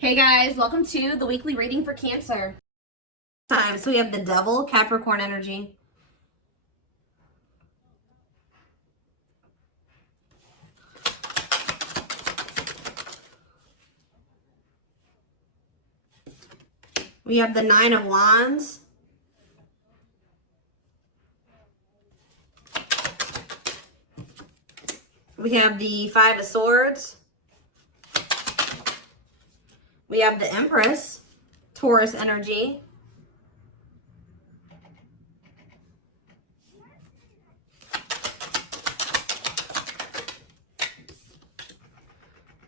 Hey guys, welcome to the weekly reading for Cancer. So we have the Devil, Capricorn energy. We have the Nine of Wands. We have the Five of Swords. We have the Empress, Taurus energy.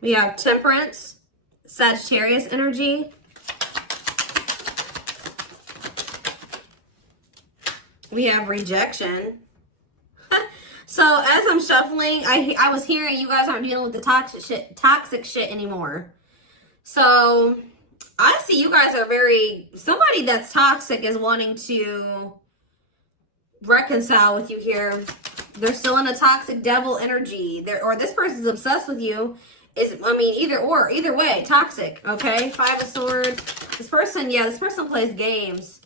We have Temperance, Sagittarius energy. We have Rejection. So as I'm shuffling, I was hearing you guys aren't dealing with the toxic shit anymore. So I see you guys are somebody that's toxic is wanting to reconcile with you here. They're still in a toxic devil energy. Or this person's obsessed with you. Either way, toxic, okay? Five of Swords. This person plays games.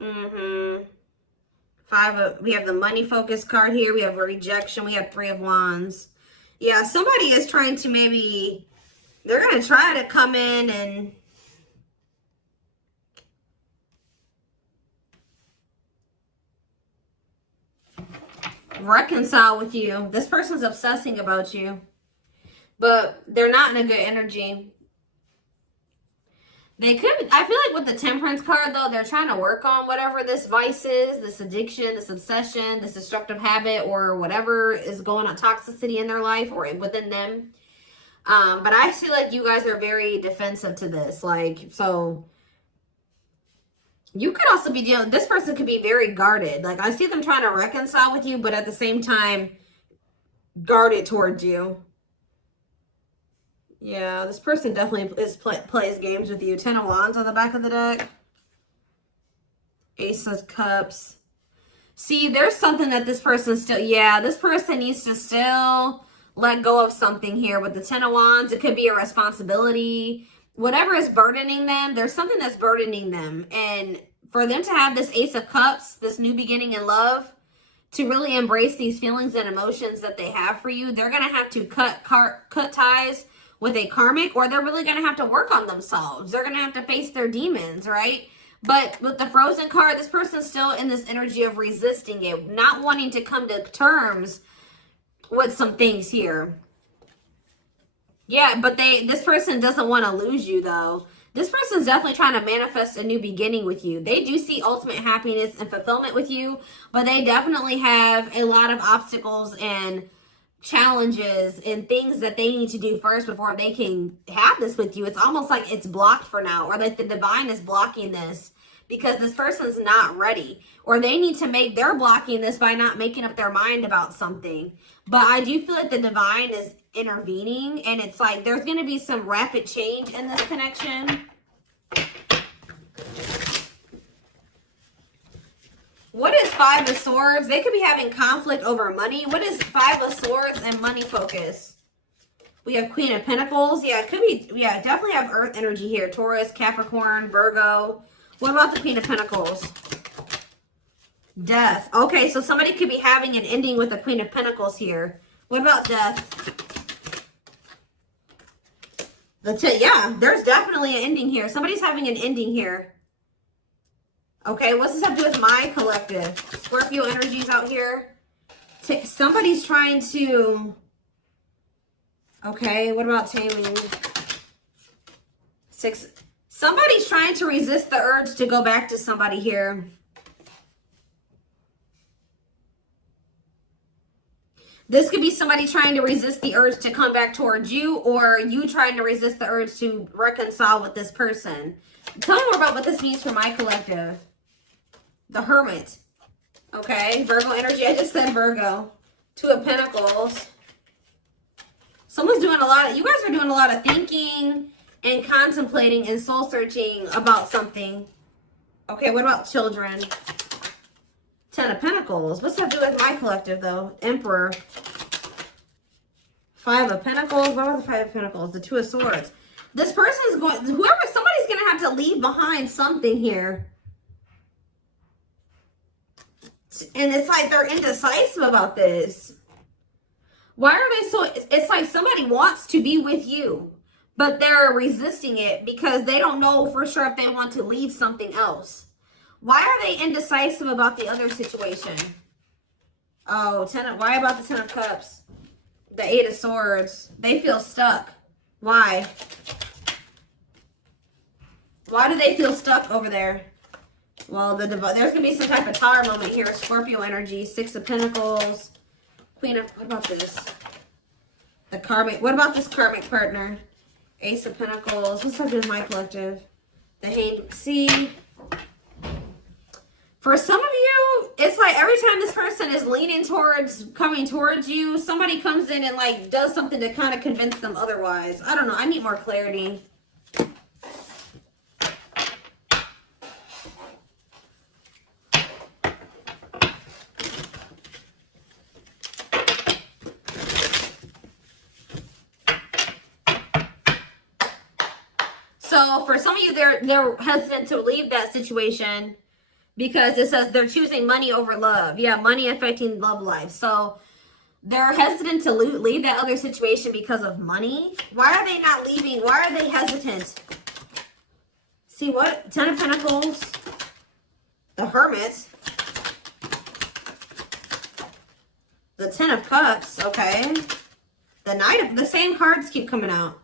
We have the money focus card here. We have a Rejection. We have Three of Wands. Yeah, somebody is trying to they're going to try to come in and reconcile with you. This person's obsessing about you, but they're not in a good energy. I feel like with the Temperance card, though, they're trying to work on whatever this vice is, this addiction, this obsession, this destructive habit, or whatever is going on, toxicity in their life or within them. But I feel like you guys are very defensive to this. So you could also be this person could be very guarded. I see them trying to reconcile with you, but at the same time, guarded towards you. Yeah, this person definitely plays games with you. Ten of Wands on the back of the deck. Ace of Cups. See, there's something that this person this person needs to still let go of something here with the Ten of Wands. It could be a responsibility. Whatever is burdening them, there's something that's burdening them. And for them to have this Ace of Cups, this new beginning in love, to really embrace these feelings and emotions that they have for you, they're going to have to cut ties with a karmic, or they're really going to have to work on themselves. They're going to have to face their demons, right? But with the Frozen card, this person's still in this energy of resisting it, not wanting to come to terms with some things here. Yeah, but this person doesn't want to lose you, though. This person's definitely trying to manifest a new beginning with you. They do see ultimate happiness and fulfillment with you, but they definitely have a lot of obstacles and challenges and things that they need to do first before they can have this with you. It's almost like it's blocked for now, or like the divine is blocking this because this person's not ready, or they're blocking this by not making up their mind about something. But I do feel like the divine is intervening, and it's like there's going to be some rapid change in this connection. What is Five of Swords? They could be having conflict over money. What is Five of Swords and money focus? We have Queen of Pentacles. Yeah, it could be. Yeah, definitely have Earth energy here. Taurus, Capricorn, Virgo. What about the Queen of Pentacles? Death. Okay, so somebody could be having an ending with the Queen of Pentacles here. What about death? Yeah, there's definitely an ending here. Somebody's having an ending here. Okay, what's this have to do with my collective? Scorpio energies out here. Somebody's trying to... Okay, what about taming? Somebody's trying to resist the urge to go back to somebody here. This could be somebody trying to resist the urge to come back towards you, or you trying to resist the urge to reconcile with this person. Tell me more about what this means for my collective. The Hermit. Okay, Virgo energy. I just said Virgo. Two of Pentacles. Someone's doing you guys are doing a lot of thinking and contemplating and soul searching about something. Okay, what about children? Ten of Pentacles. What's that do with my collective, though? Emperor. Five of Pentacles. What about the Five of Pentacles? The Two of Swords. This person's going, somebody's going to have to leave behind something here. And it's like they're indecisive about this. Why are they so, it's like somebody wants to be with you, but they're resisting it because they don't know for sure if they want to leave something else. Why are they indecisive about the other situation? Oh, why about the 10 of Cups? The 8 of Swords. They feel stuck. Why? Why do they feel stuck over there? Well, there's going to be some type of tower moment here. Scorpio energy. 6 of Pentacles. Queen of... What about this? The karmic... What about this karmic partner? Ace of Pentacles. What's up with my collective? The Hanged... See... For some of you, it's like every time this person is leaning towards, coming towards you, somebody comes in and like does something to kind of convince them otherwise. I don't know. I need more clarity. So for some of you, they're hesitant to leave that situation. Because it says they're choosing money over love. Yeah, money affecting love life. So they're hesitant to leave that other situation because of money. Why are they not leaving? Why are they hesitant? See what? 10 of Pentacles. The Hermit. The 10 of Cups. Okay. The Knight of... The same cards keep coming out.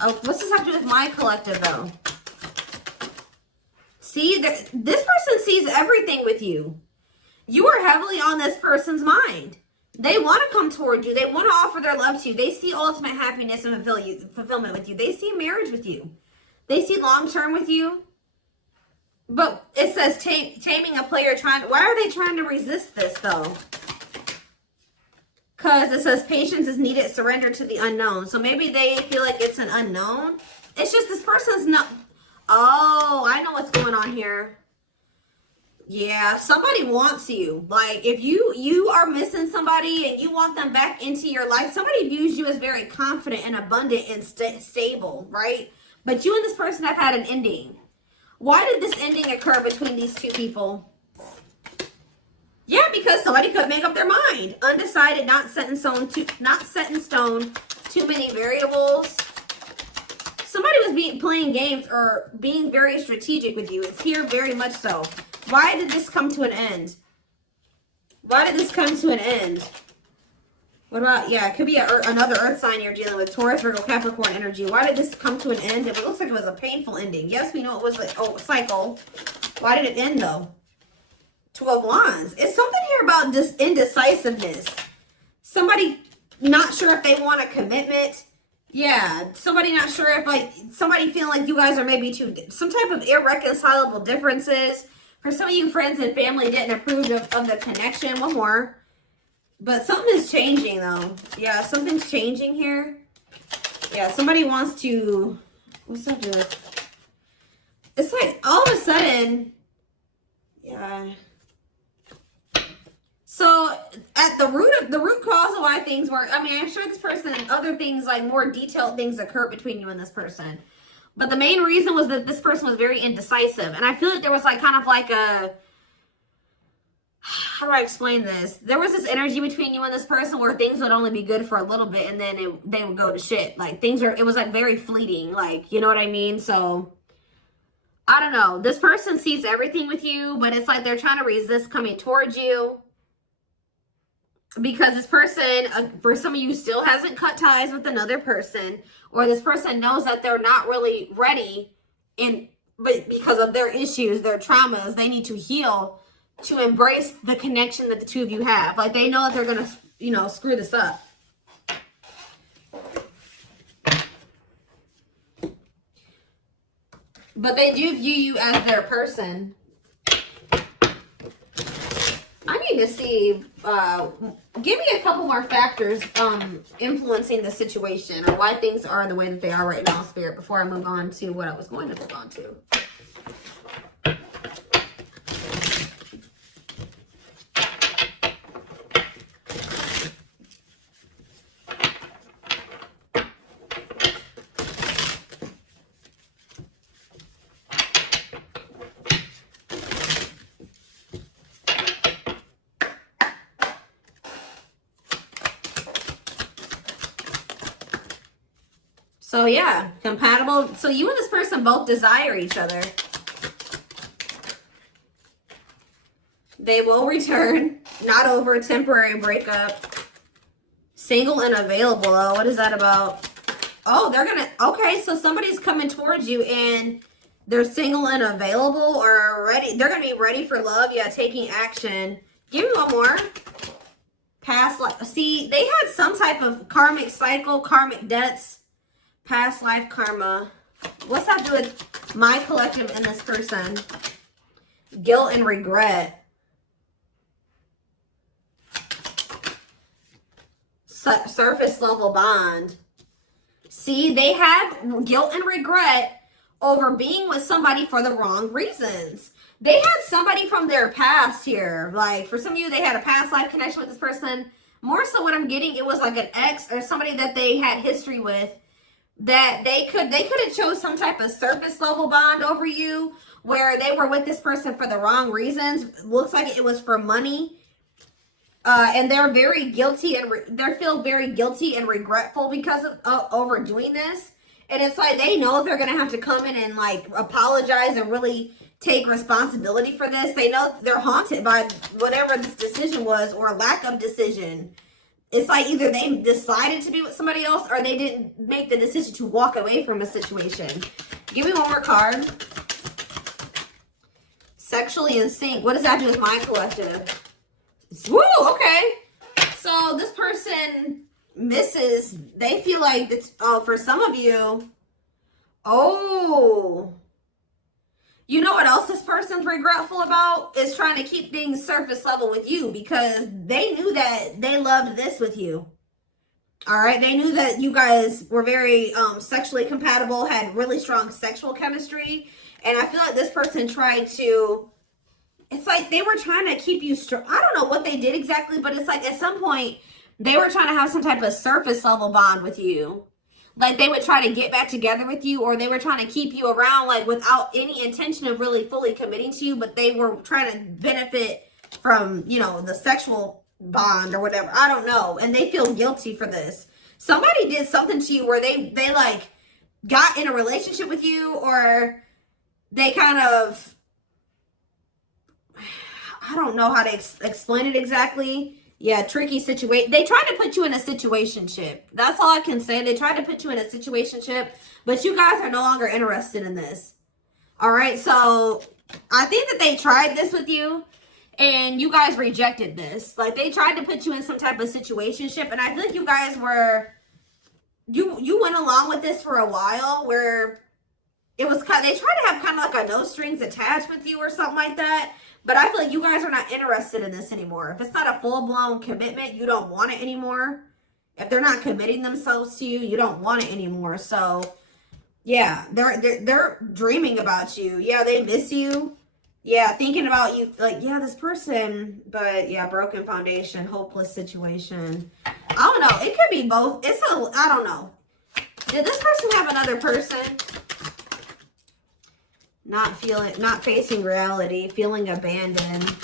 Oh, what's this have to do with my collective though? See, this person sees everything with you. You are heavily on this person's mind. They want to come toward you. They want to offer their love to you. They see ultimate happiness and fulfillment with you. They see marriage with you. They see long-term with you. But it says taming a player trying... Why are they trying to resist this, though? Because it says patience is needed, surrender to the unknown. So maybe they feel like it's an unknown. It's just this person's not... Oh, I know what's going on here. Yeah, somebody wants you. Like, if you are missing somebody and you want them back into your life, somebody views you as very confident and abundant and stable, right? But you and this person have had an ending. Why did this ending occur between these two people? Yeah, because somebody could make up their mind. Undecided, not set in stone, too many variables. Somebody was playing games or being very strategic with you. It's here very much so. Why did this come to an end? Why did this come to an end? What about, yeah, it could be another earth sign you're dealing with. Taurus, Virgo, Capricorn energy. Why did this come to an end? It looks like it was a painful ending. Yes, we know it was a cycle. Why did it end though? 2 of Wands. It's something here about this indecisiveness. Somebody not sure if they want a commitment. Yeah, somebody not sure if, like, somebody feeling like you guys are maybe some type of irreconcilable differences. For some of you, friends and family didn't approve of the connection. One more. But something is changing, though. Yeah, something's changing here. Yeah, somebody wants to... What's that do? It's like, all of a sudden... Yeah... So, at the root cause of why things work, I mean, I'm sure this person and other things, like more detailed things occur between you and this person. But the main reason was that this person was very indecisive. And I feel like there was like kind of like a, how do I explain this? There was this energy between you and this person where things would only be good for a little bit and then they would go to shit. Like it was like very fleeting, like, you know what I mean? So, I don't know. This person sees everything with you, but it's like they're trying to resist coming towards you. Because this person, for some of you, still hasn't cut ties with another person. Or this person knows that they're not really ready. But because of their issues, their traumas, they need to heal to embrace the connection that the two of you have. Like, they know that they're going to, you know, screw this up. But they do view you as their person. I need to see, give me a couple more factors influencing the situation or why things are the way that they are right now, Spirit, before I move on to what I was going to move on to. So yeah, compatible. So you and this person both desire each other. They will return. Not over a temporary breakup. Single and available, though. What is that about? Oh, they're gonna... Okay, so somebody's coming towards you and they're single and available or ready. They're gonna be ready for love. Yeah, taking action. Give me one more. Past life. See, they had some type of karmic cycle, karmic debts, past life karma. What's that do with my collective and this person? Guilt and regret. Surface level bond. See, they have guilt and regret over being with somebody for the wrong reasons. They had somebody from their past here. Like, for some of you, they had a past life connection with this person. More so what I'm getting, it was like an ex or somebody that they had history with, that they could have chose some type of surface level bond over you, where they were with this person for the wrong reasons. Looks like it was for money. And they're very guilty and they feel very guilty and regretful because of overdoing this. And it's like they know they're going to have to come in and like apologize and really take responsibility for this. They know they're haunted by whatever this decision was or lack of decision. It's like either they decided to be with somebody else or they didn't make the decision to walk away from a situation. Give me one more card. Sexually in sync. What does that do with my collective? Woo, okay. So this person misses, they feel like it's, oh, for some of you, oh, you know what else this person's regretful about? Is trying to keep things surface level with you because they knew that they loved this with you. All right. They knew that you guys were very sexually compatible, had really strong sexual chemistry. And I feel like this person tried to, it's like they were trying to keep you strong. I don't know what they did exactly, but it's like at some point they were trying to have some type of surface level bond with you. Like they would try to get back together with you, or they were trying to keep you around like without any intention of really fully committing to you, but they were trying to benefit from, you know, the sexual bond or whatever. I don't know. And they feel guilty for this. Somebody did something to you where they like got in a relationship with you, or they kind of, I don't know how to explain it exactly. Yeah, tricky situation. They tried to put you in a situationship. That's all I can say. They tried to put you in a situationship, but you guys are no longer interested in this. All right, so I think that they tried this with you, and you guys rejected this. Like, they tried to put you in some type of situationship, and I feel like you guys were, you went along with this for a while, where it was kind of, they tried to have kind of like a no strings attached with you or something like that. But I feel like you guys are not interested in this anymore. If it's not a full-blown commitment, you don't want it anymore. If they're not committing themselves to you, you don't want it anymore. So, yeah, they're dreaming about you. Yeah, they miss you. Yeah, thinking about you. Like, yeah, this person. But, yeah, broken foundation, hopeless situation. I don't know. It could be both. I don't know. Did this person have another person? Not facing reality, feeling abandoned.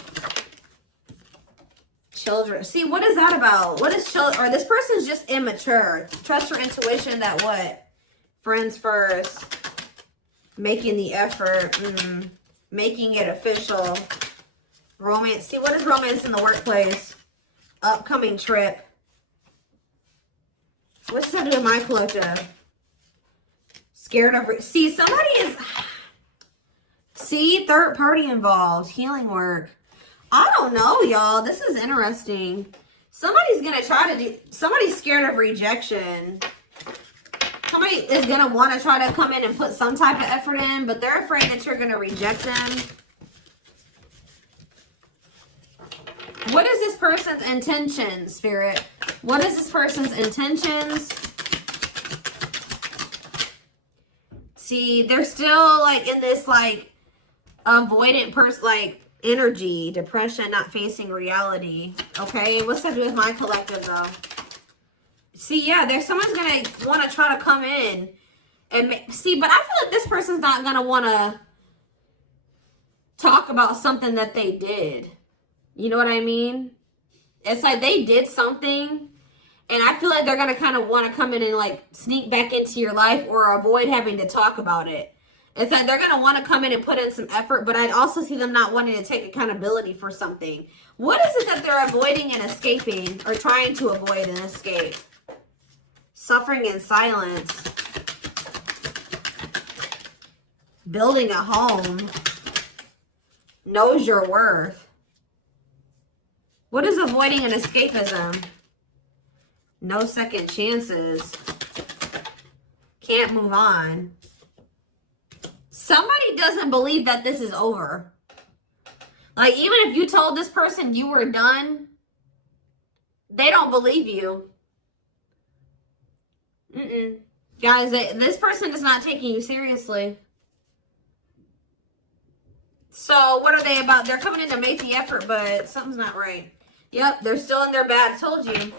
Children. See, what is that about? What is children? Or this person's just immature. Trust your intuition that what? Friends first. Making the effort. Making it official. Romance. See, what is romance in the workplace? Upcoming trip. What's that do with my collective? Scared of... See, somebody is... See, third party involved. Healing work. I don't know, y'all. This is interesting. Somebody's going to try to do... Somebody's scared of rejection. Somebody is going to want to try to come in and put some type of effort in, but they're afraid that you're going to reject them. What is this person's intention, Spirit? What is this person's intentions? See, they're still like in this like avoidant person, like energy, depression, not facing reality. Okay, what's that do with my collective though? See, yeah, there's someone's gonna want to try to come in and see, but I feel like this person's not gonna want to talk about something that they did. You know what I mean? It's like they did something And I feel like they're going to kind of want to come in and like sneak back into your life or avoid having to talk about it. It's that they're going to want to come in and put in some effort, but I'd also see them not wanting to take accountability for something. What is it that they're avoiding and escaping, or trying to avoid and escape? Suffering in silence. Building a home. Knows your worth. What is avoiding and escapism? No second chances. Can't move on. Somebody doesn't believe that this is over. Like, even if you told this person you were done, they don't believe you. Guys, this person is not taking you seriously. So, what are they about? They're coming in to make the effort, but something's not right. Yep, they're still in their bad. I told you.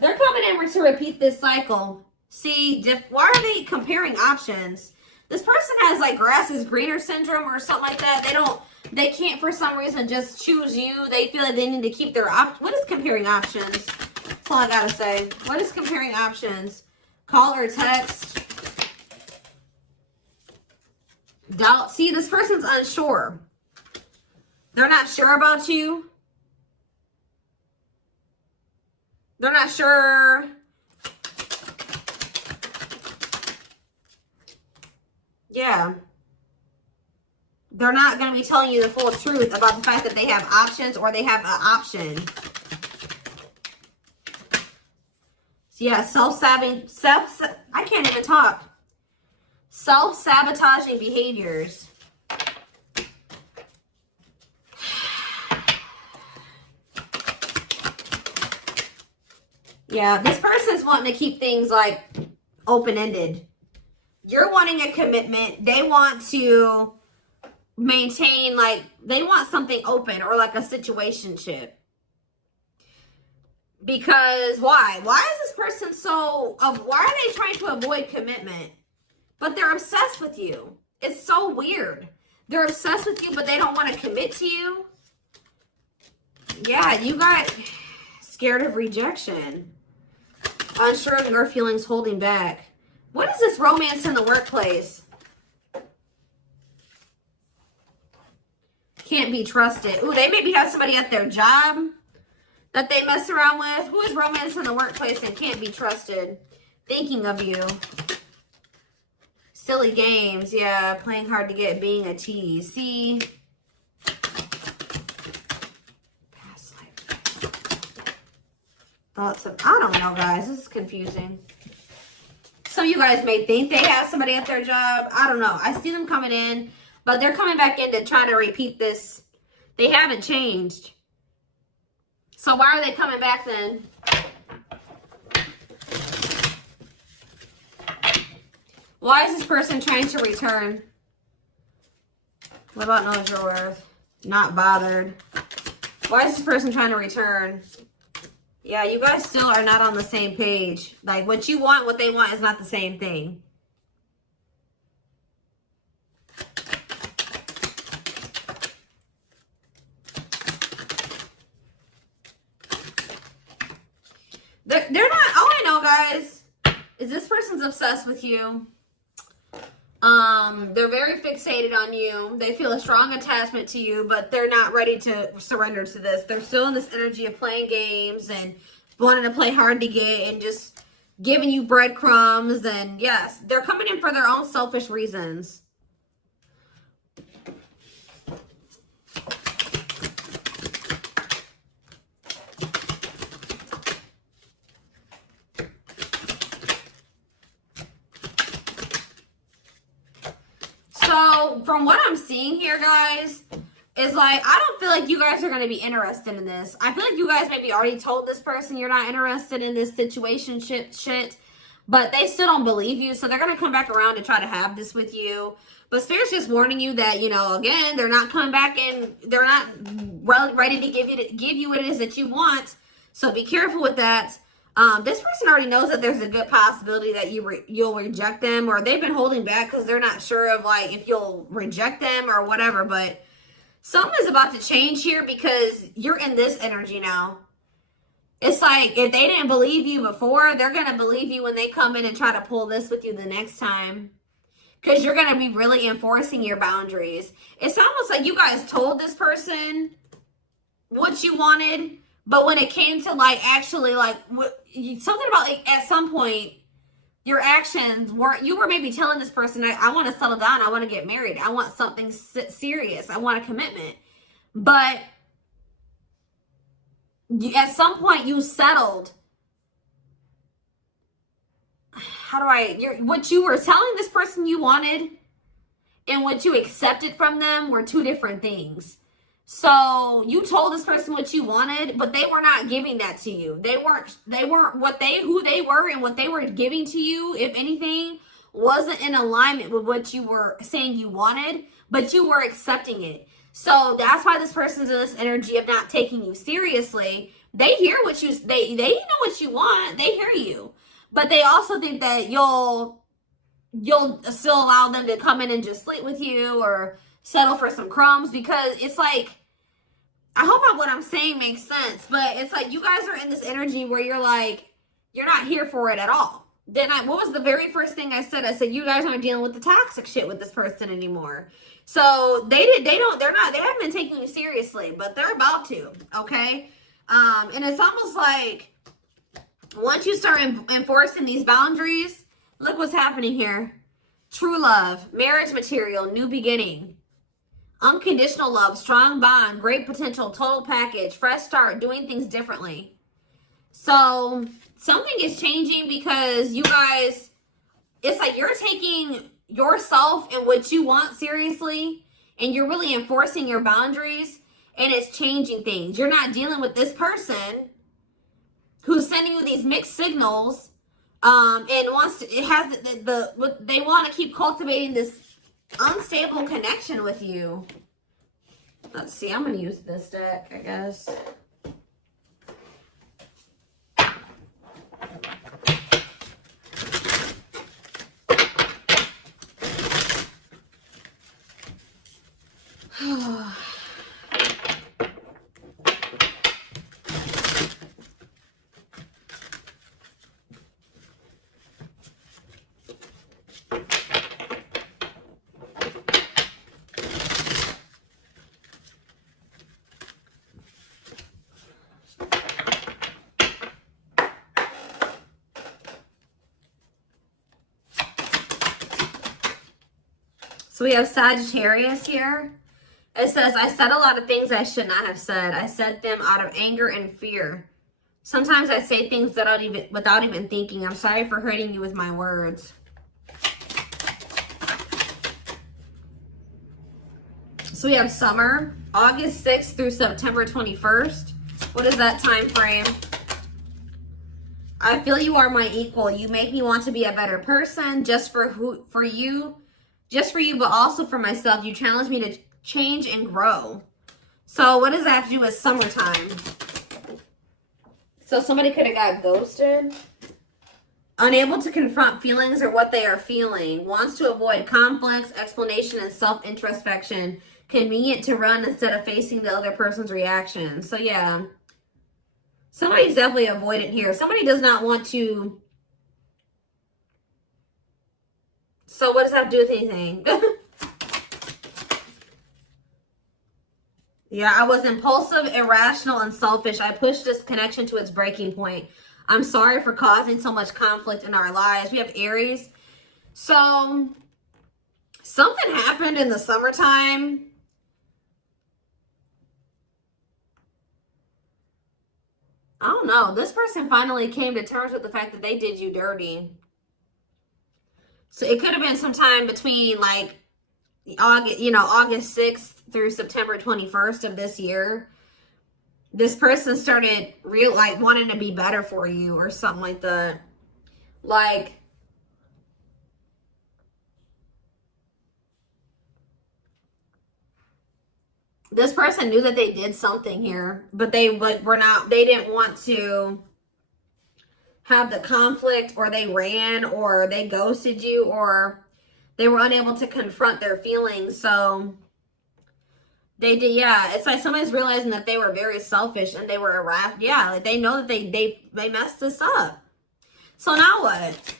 They're coming in to repeat this cycle. See, why are they comparing options? This person has like grass is greener syndrome or something like that. They can't for some reason just choose you. They feel like they need to keep their what is comparing options? That's all I gotta say. What is comparing options? Call or text? Doubt. See, this person's unsure. They're not sure about you. They're not sure. Yeah. They're not going to be telling you the full truth about the fact that they have options or they have an option. So yeah, I can't even talk. Self-sabotaging behaviors. Yeah, this person's wanting to keep things like open-ended. You're wanting a commitment. They want to maintain, like, they want something open or like a situationship. Because why? Why is this person why are they trying to avoid commitment? But they're obsessed with you. It's so weird. They're obsessed with you, but they don't want to commit to you. Yeah, you got scared of rejection. Unsure of your feelings, holding back. What is this romance in the workplace? Can't be trusted. Ooh, they maybe have somebody at their job that they mess around with. Who is romance in the workplace and can't be trusted? Thinking of you. Silly games. Yeah, playing hard to get, being a tease. See? Past life. Thoughts of, I don't know, guys. This is confusing. Some of you guys may think they have somebody at their job. I don't know. I see them coming in, but they're coming back in to try to repeat this. They haven't changed. So why are they coming back then? Why is this person trying to return? What about knows your worth? Not bothered. Why is this person trying to return? Yeah, you guys still are not on the same page. Like, what you want, what they want is not the same thing. They're not, all I know, guys, is this person's obsessed with you. They're very fixated on you. They feel a strong attachment to you, but they're not ready to surrender to this. They're still in this energy of playing games and wanting to play hard to get and just giving you breadcrumbs. And yes, they're coming in for their own selfish reasons. So from what I'm seeing here, guys, is like, I don't feel like you guys are going to be interested in this. I feel like you guys maybe already told this person you're not interested in this situation shit, but they still don't believe you. So they're going to come back around to try to have this with you. But Spirit's just warning you that, you know, again, they're not coming back and they're not ready to give you what it is that you want. So be careful with that. This person already knows that there's a good possibility that you'll reject them, or they've been holding back because they're not sure of like if you'll reject them or whatever. But something is about to change here because you're in this energy now. It's like, if they didn't believe you before, they're going to believe you when they come in and try to pull this with you the next time. Because you're going to be really enforcing your boundaries. It's almost like you guys told this person what you wanted, but when it came to like actually like something about like at some point your actions were, you were maybe telling this person, I want to settle down, I want to get married, I want something serious, I want a commitment. But at some point you settled. What you were telling this person you wanted and what you accepted from them were two different things. So you told this person what you wanted, but they were not giving that to you. They weren't who they were, and what they were giving to you, if anything, wasn't in alignment with what you were saying you wanted, but you were accepting it. So that's why this person's in this energy of not taking you seriously. They hear what they know what you want. They hear you. But they also think that you'll still allow them to come in and just sleep with you or settle for some crumbs, because it's like, I hope what I'm saying makes sense, but it's like you guys are in this energy where you're like, you're not here for it at all. Then what was the very first thing I said? I said, you guys aren't dealing with the toxic shit with this person anymore. So they haven't been taking you seriously, but they're about to, okay? And it's almost like, once you start enforcing these boundaries, look what's happening here. True love, marriage material, new beginning, unconditional love, strong bond, great potential, total package, fresh start, doing things differently. So something is changing because you guys, it's like you're taking yourself and what you want seriously, and you're really enforcing your boundaries, and it's changing things. You're not dealing with this person who's sending you these mixed signals, and they want to keep cultivating this unstable connection with you. Let's see, I'm going to use this deck, I guess. So we have Sagittarius here. It says, I said a lot of things I should not have said. I said them out of anger and fear. Sometimes I say things without even thinking. I'm sorry for hurting you with my words. So we have summer, August 6th through September 21st. What is that time frame? I feel you are my equal. You make me want to be a better person just for you, but also for myself. You challenge me to change and grow. So what does that have to do with summertime? So somebody could have got ghosted. Unable to confront feelings or what they are feeling. Wants to avoid conflicts, explanation, and self-introspection. Convenient to run instead of facing the other person's reaction. So yeah. Somebody's definitely avoidant here. Somebody does not want to. So what does that have to do with anything? Yeah, I was impulsive, irrational, and selfish. I pushed this connection to its breaking point. I'm sorry for causing so much conflict in our lives. We have Aries. So something happened in the summertime. I don't know. This person finally came to terms with the fact that they did you dirty. So it could have been sometime between like August 6th through September 21st of this year. This person started wanting to be better for you or something like that. Like, this person knew that they did something here, but they didn't want to have the conflict, or they ran, or they ghosted you, or they were unable to confront their feelings. So They did, yeah. It's like somebody's realizing that they were very selfish and they were irrational. Yeah, like they know that they messed this up. So now what?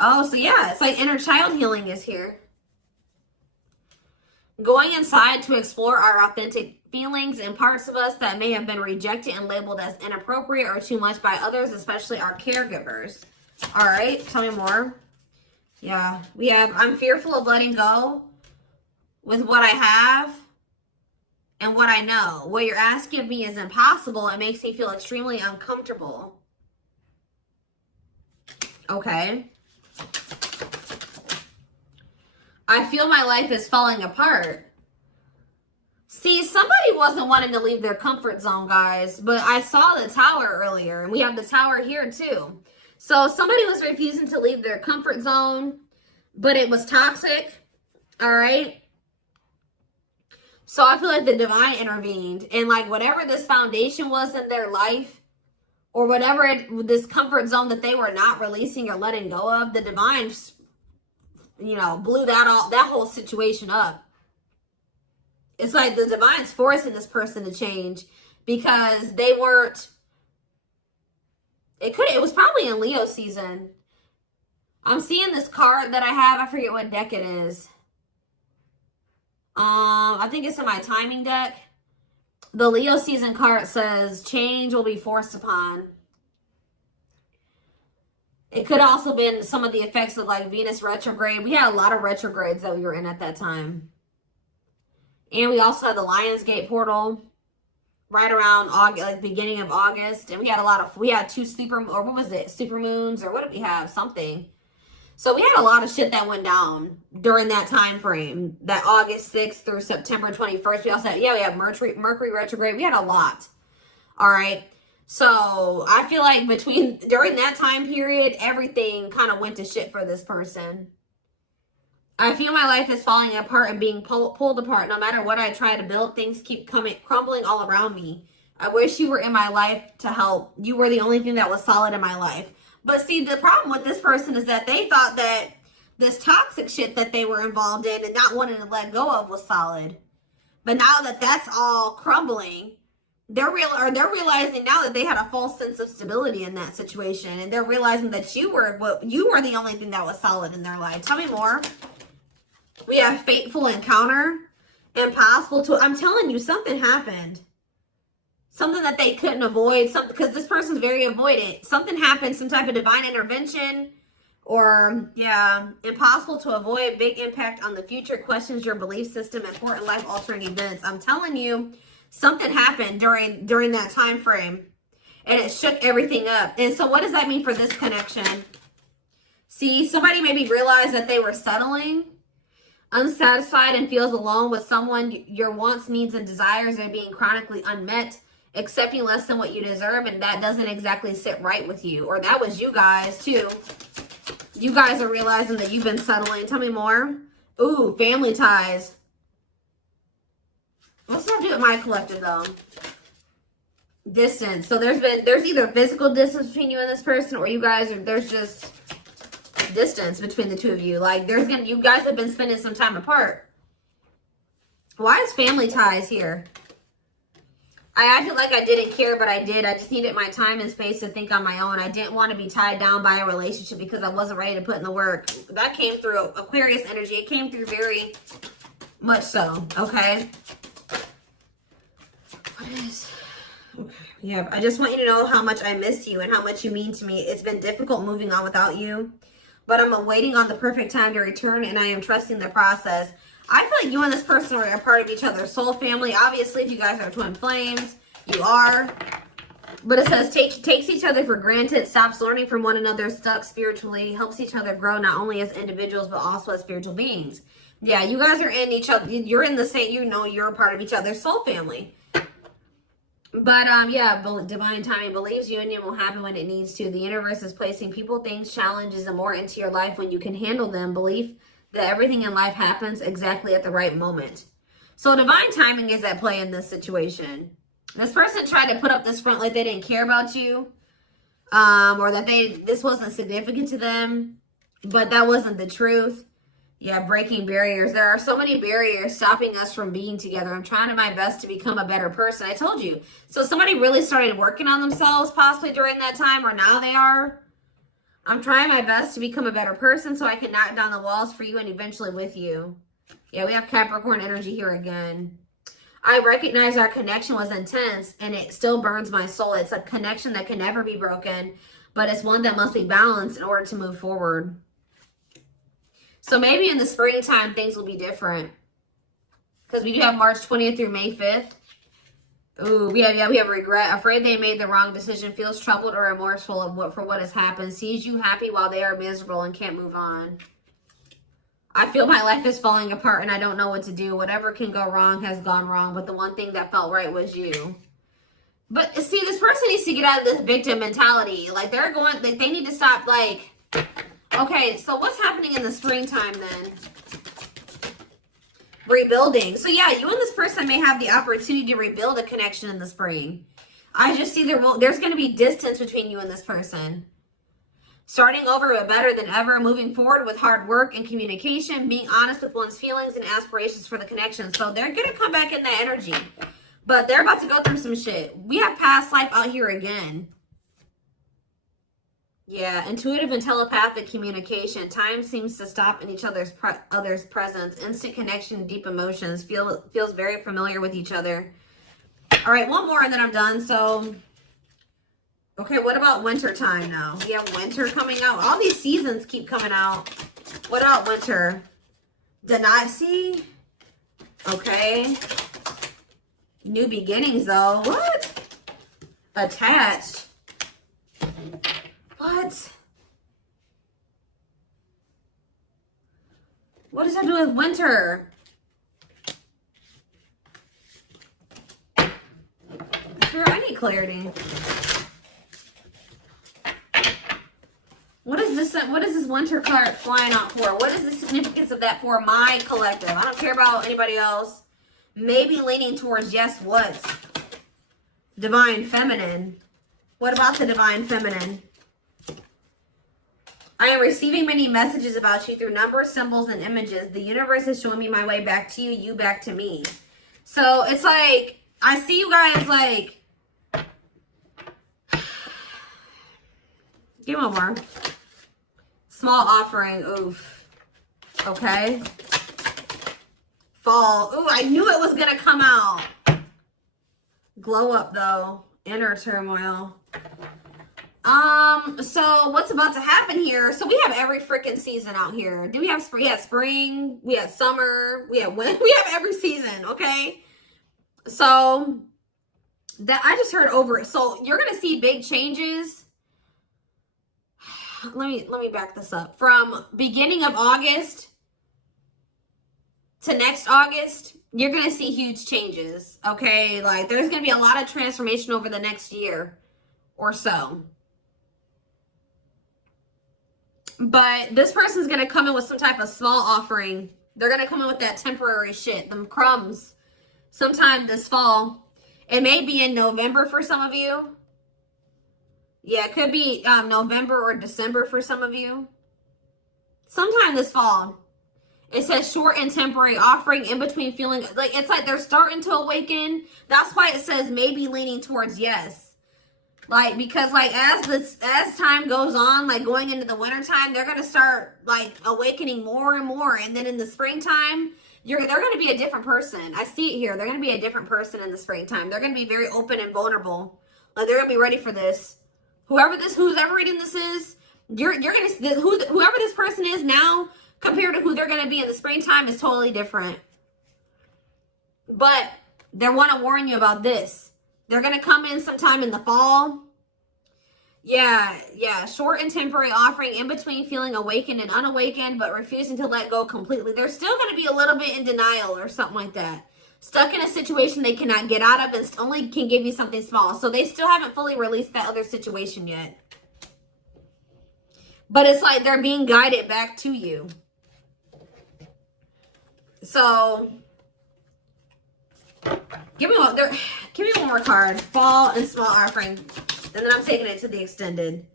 Oh, so yeah, it's like inner child healing is here. Going inside to explore our authentic feelings and parts of us that may have been rejected and labeled as inappropriate or too much by others, especially our caregivers. All right, tell me more. Yeah, we have, I'm fearful of letting go with what I have and what I know. What you're asking of me is impossible. It makes me feel extremely uncomfortable. Okay. I feel my life is falling apart. See, somebody wasn't wanting to leave their comfort zone, guys, but I saw the tower earlier, and we have the tower here too. So somebody was refusing to leave their comfort zone, but it was toxic, all right? So I feel like the divine intervened, and like whatever this foundation was in their life, or whatever this comfort zone that they were not releasing or letting go of, the divine, you know, blew that whole situation up. It's like the divine's forcing this person to change because they weren't, it was probably in Leo season. I'm seeing this card that I have, I forget what deck it is. I think it's in my timing deck. The Leo season card says change will be forced upon. It could also been some of the effects of like Venus retrograde. We had a lot of retrogrades that we were in at that time. And we also had the Lionsgate portal right around August, like beginning of August. And we had two super, or what was it? Super moons, or what did we have? Something. So we had a lot of shit that went down during that time frame, that August 6th through September 21st. We also had, we had Mercury retrograde. We had a lot. All right. So I feel like during that time period, everything kind of went to shit for this person. I feel my life is falling apart and being pulled apart. No matter what I try to build, things keep crumbling all around me. I wish you were in my life to help. You were the only thing that was solid in my life. But see, the problem with this person is that they thought that this toxic shit that they were involved in and not wanting to let go of was solid. But now that that's all crumbling, they're realizing now that they had a false sense of stability in that situation, and they're realizing that you were the only thing that was solid in their life. Tell me more. We have fateful encounter, impossible to. I'm telling you, something happened. Something that they couldn't avoid. Something, because this person's very avoidant. Something happened. Some type of divine intervention, or impossible to avoid. Big impact on the future. Questions your belief system. Important life altering events. I'm telling you. Something happened during that time frame, and it shook everything up. And so what does that mean for this connection? See, somebody maybe realized that they were settling, unsatisfied, and feels alone with someone. Your wants, needs, and desires are being chronically unmet, accepting less than what you deserve, and that doesn't exactly sit right with you. Or that was you guys, too. You guys are realizing that you've been settling. Tell me more. Ooh, family ties. What's that do with my collective, though? Distance. So there's either physical distance between you and this person, or you guys there's just distance between the two of you. Like you guys have been spending some time apart. Why is family ties here? I acted like I didn't care, but I did. I just needed my time and space to think on my own. I didn't want to be tied down by a relationship because I wasn't ready to put in the work. That came through Aquarius energy. It came through very much so, okay? Okay. Yeah, I just want you to know how much I miss you and how much you mean to me. It's been difficult moving on without you, but I'm waiting on the perfect time to return, and I am trusting the process. I feel like you and this person are a part of each other's soul family. Obviously, if you guys are twin flames, you are. But it says takes each other for granted, stops learning from one another, stuck spiritually, helps each other grow not only as individuals but also as spiritual beings. Yeah, you guys are in each other. You're in the same. You're a part of each other's soul family. But, divine timing believes union will happen when it needs to. The universe is placing people, things, challenges, and more into your life when you can handle them. Belief that everything in life happens exactly at the right moment. So divine timing is at play in this situation. This person tried to put up this front like they didn't care about you, or that this wasn't significant to them, but that wasn't the truth. Yeah, breaking barriers. There are so many barriers stopping us from being together. I'm trying my best to become a better person. I told you. So somebody really started working on themselves possibly during that time, or now they are. I'm trying my best to become a better person so I can knock down the walls for you and eventually with you. Yeah, we have Capricorn energy here again. I recognize our connection was intense and it still burns my soul. It's a connection that can never be broken, but it's one that must be balanced in order to move forward. So maybe in the springtime, things will be different. Because we do have March 20th through May 5th. Ooh, we have regret. Afraid they made the wrong decision. Feels troubled or remorseful for what has happened. Sees you happy while they are miserable and can't move on. I feel my life is falling apart and I don't know what to do. Whatever can go wrong has gone wrong. But the one thing that felt right was you. But see, this person needs to get out of this victim mentality. Like they need to stop like... Okay, so what's happening in the springtime then? Rebuilding. So yeah, you and this person may have the opportunity to rebuild a connection in the spring. I just see there's going to be distance between you and this person. Starting over but better than ever, moving forward with hard work and communication, being honest with one's feelings and aspirations for the connection. So they're going to come back in that energy. But they're about to go through some shit. We have past life out here again. Yeah, intuitive and telepathic communication. Time seems to stop in each other's presence. Instant connection, deep emotions. Feels very familiar with each other. All right, one more and then I'm done. So, okay, what about winter time now? We have winter coming out. All these seasons keep coming out. What about winter? See? Okay. New beginnings though. What? Attached. What? What does that do with winter? Sure, I need clarity. What is this? What is this winter card flying out for? What is the significance of that for my collective? I don't care about anybody else. Maybe leaning towards yes, what? Divine feminine. What about the divine feminine? I am receiving many messages about you through numbers, symbols, and images. The universe is showing me my way back to you, you back to me. So it's like, I see you guys like, give me one more. Small offering, oof. Okay. Fall, ooh, I knew it was gonna come out. Glow up though, inner turmoil. So what's about to happen here? So we have every freaking season out here. Do we have spring? We have spring, we have summer, we have winter, we have every season, okay? So that I just heard over it. So you're gonna see big changes. Let me back this up. From beginning of August to next August, you're gonna see huge changes, okay? Like there's gonna be a lot of transformation over the next year or so. But this person's going to come in with some type of small offering. They're going to come in with that temporary shit, them crumbs, sometime this fall. It may be in November for some of you. Yeah, it could be November or December for some of you. Sometime this fall. It says short and temporary offering in between feeling. Like it's like they're starting to awaken. That's why it says maybe leaning towards yes. Like, because, like, as time goes on, like, going into the winter time, they're going to start, like, awakening more and more. And then in the springtime, they're going to be a different person. I see it here. They're going to be a different person in the springtime. They're going to be very open and vulnerable. Like, they're going to be ready for this. Whoever reading this is, you're going to, whoever this person is now, compared to who they're going to be in the springtime is totally different. But they want to warn you about this. They're going to come in sometime in the fall. Yeah. Short and temporary offering in between feeling awakened and unawakened, but refusing to let go completely. They're still going to be a little bit in denial or something like that. Stuck in a situation they cannot get out of and only can give you something small. So they still haven't fully released that other situation yet. But it's like they're being guided back to you. So give me one more card. Fall and small offering. And then I'm taking it to the extended.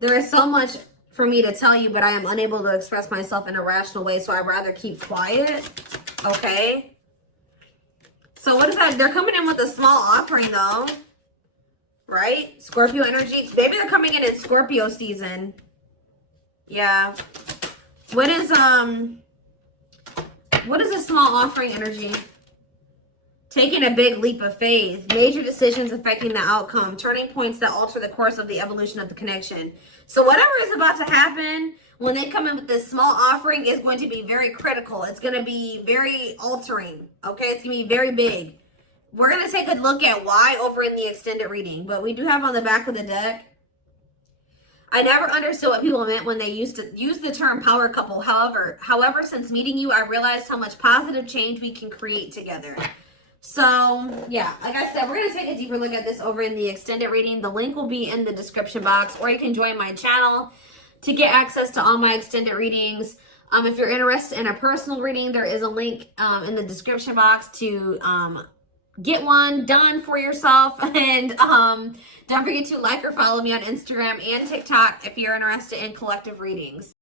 There is so much for me to tell you, but I am unable to express myself in a rational way, so I'd rather keep quiet. Okay. So what is that? They're coming in with a small offering though. Right? Scorpio energy. Maybe they're coming in Scorpio season. Yeah. What is a small offering energy? Taking a big leap of faith. Major decisions affecting the outcome. Turning points that alter the course of the evolution of the connection. So whatever is about to happen when they come in with this small offering is going to be very critical. It's going to be very altering. Okay? It's going to be very big. We're going to take a look at why over in the extended reading. But we do have on the back of the deck, I never understood what people meant when they used to use the term power couple. However, since meeting you, I realized how much positive change we can create together. So, yeah, like I said, we're going to take a deeper look at this over in the extended reading. The link will be in the description box, or you can join my channel to get access to all my extended readings. If you're interested in a personal reading, there is a link in the description box to get one done for yourself. And don't forget to like or follow me on Instagram and TikTok if you're interested in collective readings.